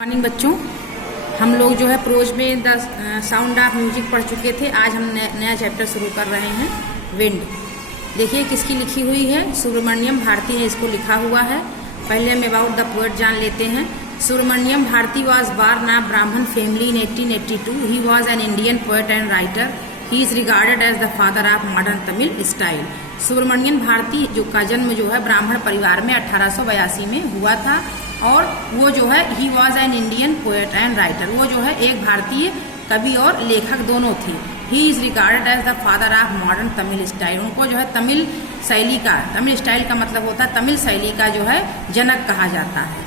Morning बच्चों, हम लोग जो है प्रोज में द साउंड ऑफ म्यूजिक पढ़ चुके थे। आज हम नया चैप्टर शुरू कर रहे हैं, विंड। देखिए किसकी लिखी हुई है, सुब्रमण्यम भारती ने इसको लिखा हुआ है। पहले हम अबाउट द पोएट जान लेते हैं। Subramanya Bharati was born a Brahmin family in 1882। He was an Indian poet and writer. He is regarded as the father of modern Tamil style. Subramanya Bharati का जन्म जो है ब्राह्मण परिवार में 1882 में हुआ था और वो जो है ही was an Indian poet and writer, वो जो है एक भारतीय कवि और लेखक दोनों थे। He is regarded as the father of modern Tamil style. उनको जो है तमिल शैली का, तमिल स्टाइल का मतलब होता है तमिल शैली का जो है जनक कहा जाता है।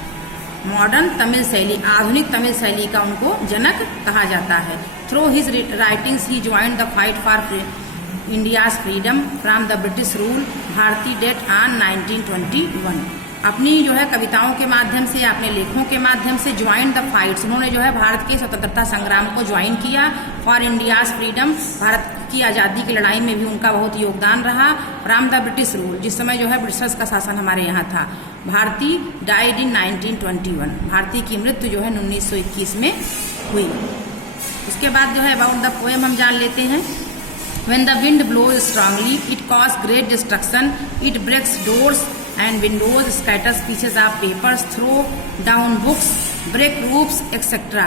मॉडर्न तमिल शैली, आधुनिक तमिल शैली का उनको जनक कहा जाता है। Through his writings he joined the fight for India's freedom from the British rule. Bharati died on 1921। अपनी जो है कविताओं के माध्यम से, अपने लेखों के माध्यम से ज्वाइन द फाइट्स, उन्होंने जो है भारत के स्वतंत्रता संग्राम को ज्वाइन किया। फॉर इंडियाज फ्रीडम, भारत की आज़ादी की लड़ाई में भी उनका बहुत योगदान रहा। फ्रॉम द ब्रिटिश रूल, जिस समय जो है ब्रिटिशर्स का शासन हमारे यहाँ था। Bharti died in 1921। भारती की मृत्यु जो है 1921 में हुई। उसके बाद जो है अबाउट द पोएम हम जान लेते हैं। When the wind blows strongly, it causes great destruction. It breaks doors and windows, scatters pieces of papers, throw down books, break roofs, etc.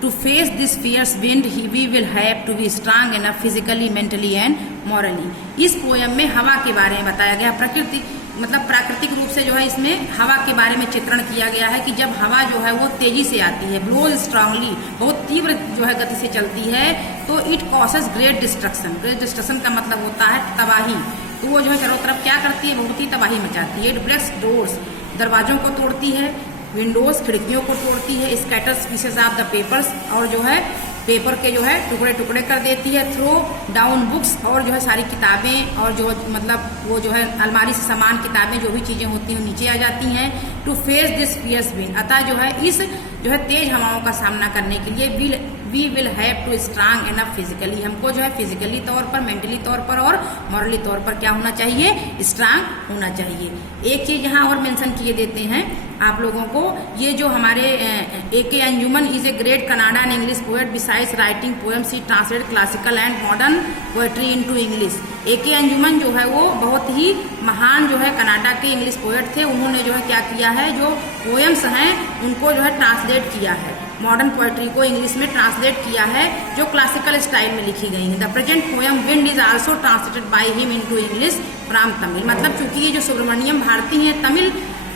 To face this fierce wind, we will have to be strong enough physically, mentally and morally. इस poem में हवा के बारे में बताया गया। प्रकृति मतलब प्राकृतिक रूप से जो है इसमें हवा के बारे में चित्रण किया गया है कि जब हवा जो है वो तेजी से आती है, ब्लोज स्ट्रांगली, बहुत तीव्र जो है गति से चलती है, तो it causes great destruction. Great destruction का मतलब होता है तबाही। तो वो जो है चारों तरफ क्या करती है, बहुत ही तबाही मचाती है। इट ब्रेक्स डोर्स, दरवाजों को तोड़ती है। विंडोज, खिड़कियों को तोड़ती है। Scatters pieces of the papers, और जो है पेपर के जो है टुकड़े टुकड़े कर देती है। थ्रो डाउन बुक्स, और जो है सारी किताबें और जो मतलब वो जो है अलमारी से सामान, किताबें जो भी चीजें होती हैं नीचे आ जाती हैं। To face this fierce wind, अतः जो है इस जो है तेज हवाओं का सामना करने के लिए we will have to strong enough physically, हमको जो है फिजिकली तौर पर, मेंटली तौर पर और मॉरली तौर पर क्या होना चाहिए, स्ट्रांग होना चाहिए। एक चीज यहाँ और मेंशन किए देते हैं आप लोगों को, ये जो हमारे A.K. Anjuman is a great Canada and English poet. Besides writing poems he translate classical and modern poetry into English. A.K. अंजुमन जो है वो बहुत ही महान जो है कनाडा के इंग्लिश पोएट थे। उन्होंने जो है क्या किया है, जो पोएम्स हैं उनको जो है ट्रांसलेट किया है, मॉडर्न पोएट्री को इंग्लिश में ट्रांसलेट किया है, जो क्लासिकल स्टाइल में लिखी गई है। The present poem wind is also translated by him into English from Tamil. मतलब चूंकि ये जो सुब्रमण्यम भारती हैं तमिल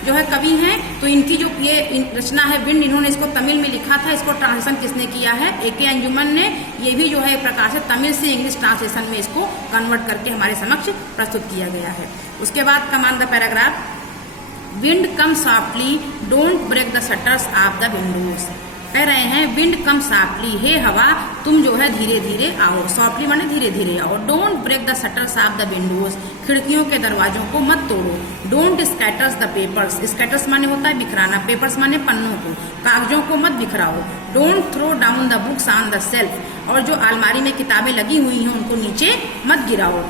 जो है कवि हैं, तो इनकी जो ये रचना है विंड, इन्होंने इसको तमिल में लिखा था। इसको ट्रांसलेशन किसने किया है, A.K. अंजुमन ने। ये भी जो है एक प्रकार से तमिल से इंग्लिश ट्रांसलेशन में इसको कन्वर्ट करके हमारे समक्ष प्रस्तुत किया गया है। उसके बाद command the paragraph. Wind come softly, don't break the shutters of the windows. कह रहे हैं विंड कम सॉफ्टली, हे हवा तुम जो है धीरे धीरे आओ। सॉफ्टली माने धीरे धीरे आओ। Don't break the shutters of the windows, खिड़कियों के दरवाजों को मत तोड़ो। Don't scatters the papers, scatters माने होता है बिखराना, पेपर्स माने पन्नों को, कागजों को मत बिखराओ। Don't throw down the books on the shelf, और जो अलमारी में किताबें लगी हुई हैं उनको नीचे मत गिराओ।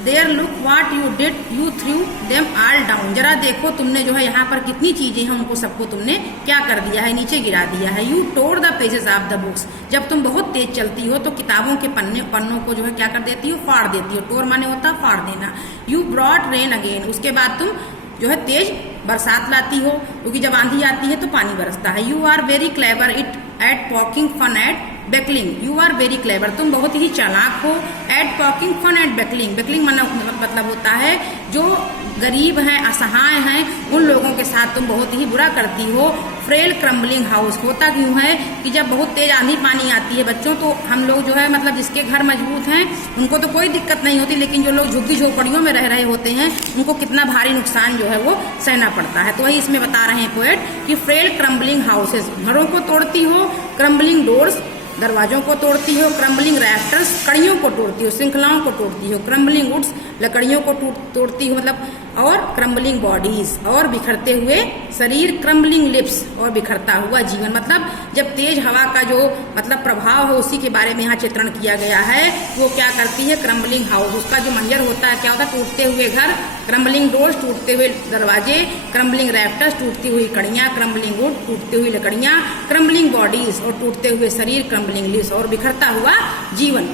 There look what you did, you threw them all down. जरा देखो तुमने जो है यहाँ पर कितनी चीजें हैं उनको सबको तुमने क्या कर दिया है, नीचे गिरा दिया है। You tore the pages of the books, जब तुम बहुत तेज चलती हो तो किताबों के पन्नों को जो है क्या कर देती हो, फाड़ देती हो। टोर माने होता है फाड़ देना। यू ब्रॉट रेन अगेन, उसके बाद तुम जो है तेज बरसात लाती हो, क्योंकि जब आंधी आती है तो पानी बरसता है। You are very clever at poking fun at beckling. You are very clever, तुम बहुत ही चालाक हो। At poking fun at beckling, beckling मतलब होता है जो गरीब हैं, असहाय हैं, उन लोगों के साथ तुम बहुत ही बुरा करती हो। फ्रेल क्रम्बलिंग हाउस, होता क्यों है कि जब बहुत तेज आंधी पानी आती है बच्चों, तो हम लोग जो है मतलब जिसके घर मजबूत हैं उनको तो कोई दिक्कत नहीं होती, लेकिन जो लोग झुग्गी झोपड़ियों में रह रहे होते हैं उनको कितना भारी नुकसान जो है वो सहना पड़ता है। तो वही इसमें बता रहे हैं पोएट कि फ्रेल क्रम्बलिंग हाउसेस, घरों को तोड़ती हो। क्रम्बलिंग डोर्स, दरवाजों को तोड़ती हो। क्रम्बलिंग रैफ्टर्स, कड़ियों को तोड़ती हो, श्रृंखलाओं को तोड़ती हो। क्रम्बलिंग वुड्स, लकड़ियों को तोड़ती हो, मतलब और क्रम्बलिंग बॉडीज और बिखरते हुए शरीर, क्रम्बलिंग लिप्स और बिखरता हुआ जीवन। मतलब जब तेज हवा का जो मतलब प्रभाव है उसी के बारे में यहाँ चित्रण किया गया है। वो क्या करती है, क्रम्बलिंग हाउस, उसका जो मंजर होता है क्या होता है, टूटते हुए घर, क्रम्बलिंग डोर्स, टूटते हुए दरवाजे, क्रम्बलिंग रैफ्टर्स, टूटती हुई कड़ियाँ, क्रम्बलिंग वुड, टूटती हुई लकड़ियाँ, क्रम्बलिंग बॉडीज और टूटते हुए शरीर, क्रम्बलिंग लिप्स और बिखरता हुआ जीवन,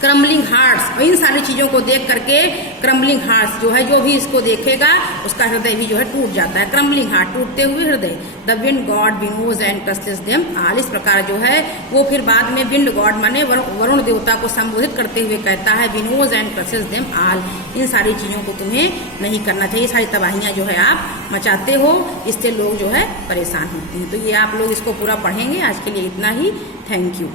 क्रम्बलिंग हार्ट्स। और इन सारी चीजों को देख करके क्रम्बलिंग हार्ट्स जो है, जो भी इसको देखेगा उसका हृदय भी जो है टूट जाता है। क्रम्बलिंग हार्ट, टूटते हुए हृदय। The wind god winnows and touches them all. इस प्रकार जो है वो फिर बाद में विंड गॉड माने वरुण देवता को संबोधित करते हुए कहता है विनोज एंड टचेस देम ऑल। इन सारी चीजों को तुम्हें नहीं करना चाहिए, सारी तबाहियां जो है आप मचाते हो, इससे लोग जो है परेशान होते हैं। तो ये आप लोग इसको पूरा पढ़ेंगे। आज के लिए इतना ही। Thank you.